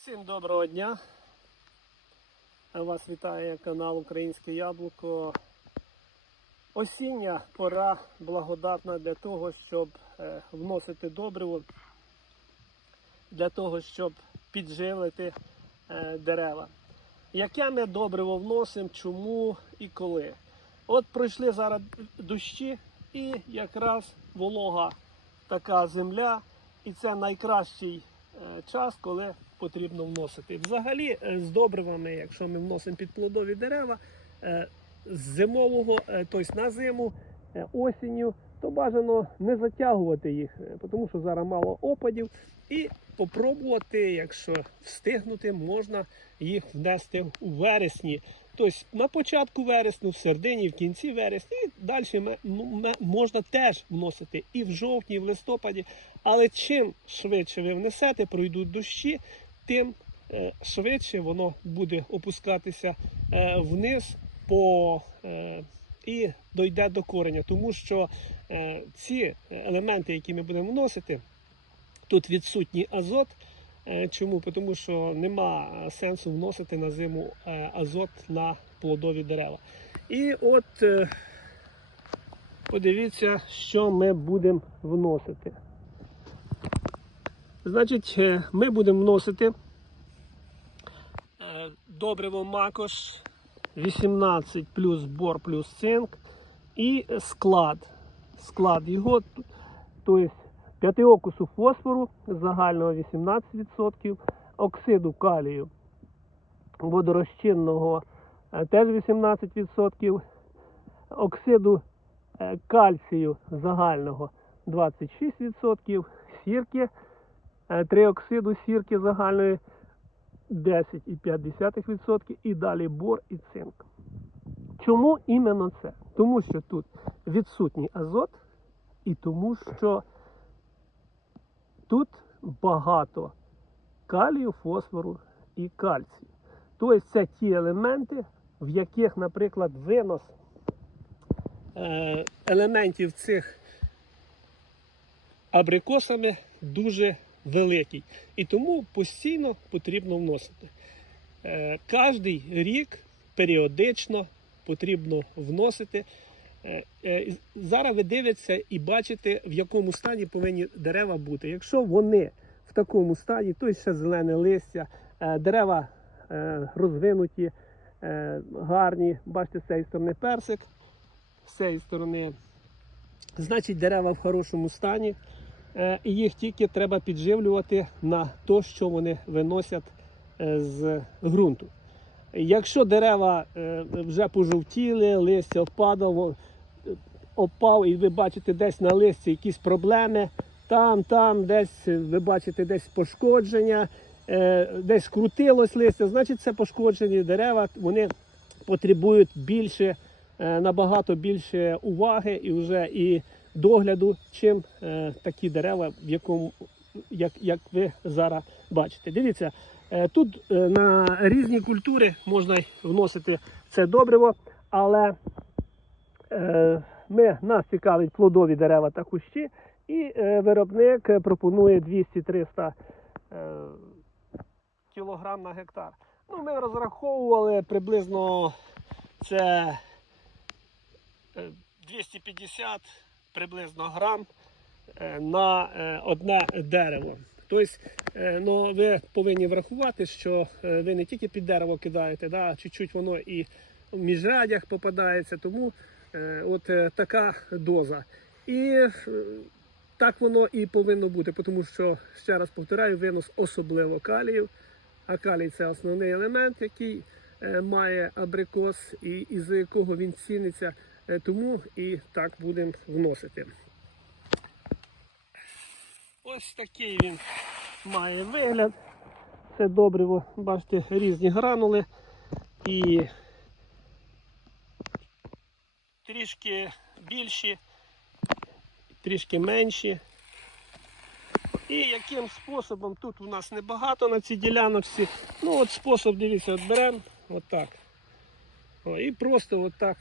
Всім доброго дня. Вас вітає канал Українське Яблуко. Осіння пора благодатна для того, щоб е, вносити добриво, для того, щоб підживити е, дерева. Яке ми добриво вносимо, чому і коли? От пройшли зараз дощі і якраз волога така земля, і це найкращий е, час, коли потрібно вносити. Взагалі, е, з добривами, якщо ми вносимо під плодові дерева, е, з зимового, е, тобто на зиму, осінню, то бажано не затягувати їх, тому що зараз мало опадів. І попробувати, якщо встигнути, можна їх внести у вересні. Тобто на початку вересня, в середині, в кінці вересня, і далі м- можна теж вносити і в жовтні, і в листопаді. Але чим швидше ви внесете, пройдуть дощі, тим е, швидше воно буде опускатися е, вниз по, е, і дойде до кореня. Тому що ці елементи, які ми будемо вносити, тут відсутній азот. Чому? Тому що нема сенсу вносити на зиму азот на плодові дерева. І от подивіться, що ми будемо вносити. Значить, е, ми будемо вносити е, добриво Макош 18 плюс бор плюс цинк і склад. Склад його, тобто п'ятиокусу фосфору загального 18%, оксиду калію водорозчинного е, теж 18%, оксиду кальцію загального 26%, сірки, триоксиду сірки загальної 10,5% і далі бор і цинк. Чому іменно це? Тому що тут відсутній азот і тому що тут багато калію, фосфору і кальцію. Тобто це ті елементи, в яких, наприклад, винос е, елементів цих абрикосами дуже великий. І тому постійно потрібно вносити. Е, Кожний рік періодично потрібно вносити. Е, е, Зараз ви дивитеся і бачите, в якому стані повинні дерева бути. Якщо вони в такому стані, то ще зелене листя, дерева розвинуті, гарні. Бачите, з цієї сторони персик, з цієї сторони, значить, дерева в хорошому стані. Е, І їх тільки треба підживлювати на те, що вони виносять е, з ґрунту. Якщо дерева е, вже пожовтіли, листя впадало, опав, і ви бачите десь на листі якісь проблеми, там, там, десь ви бачите десь пошкодження, десь крутилось листя, значить це пошкоджені дерева, вони потребують більше, набагато більше уваги і вже і догляду, чим е, такі дерева, в якому, як, як ви зараз бачите. Дивіться, е, тут е, на різні культури можна вносити це добриво, але е, ми, нас цікавить плодові дерева та кущі, і е, виробник е, пропонує 200-300 е, кілограм на гектар. Ну, ми розраховували приблизно це е, 250 приблизно грам е, на е, одне дерево. Тобто, е, ну, ви повинні врахувати, що ви не тільки під дерево кидаєте, да, чуть-чуть воно і в міжрядях попадається, тому от така доза. І так воно і повинно бути, тому що, ще раз повторяю, винос особливо калію, а калій це основний елемент, який має абрикос, і із якого він ціниться. Е, Тому і так будемо вносити. Ось такий він має вигляд. Це добриво, бачите, різні гранули і трішки більші, трішки менші. І яким способом, тут у нас небагато на цій діляночці. Ну от спосіб, дивіться, от беремо отак. О, і просто отак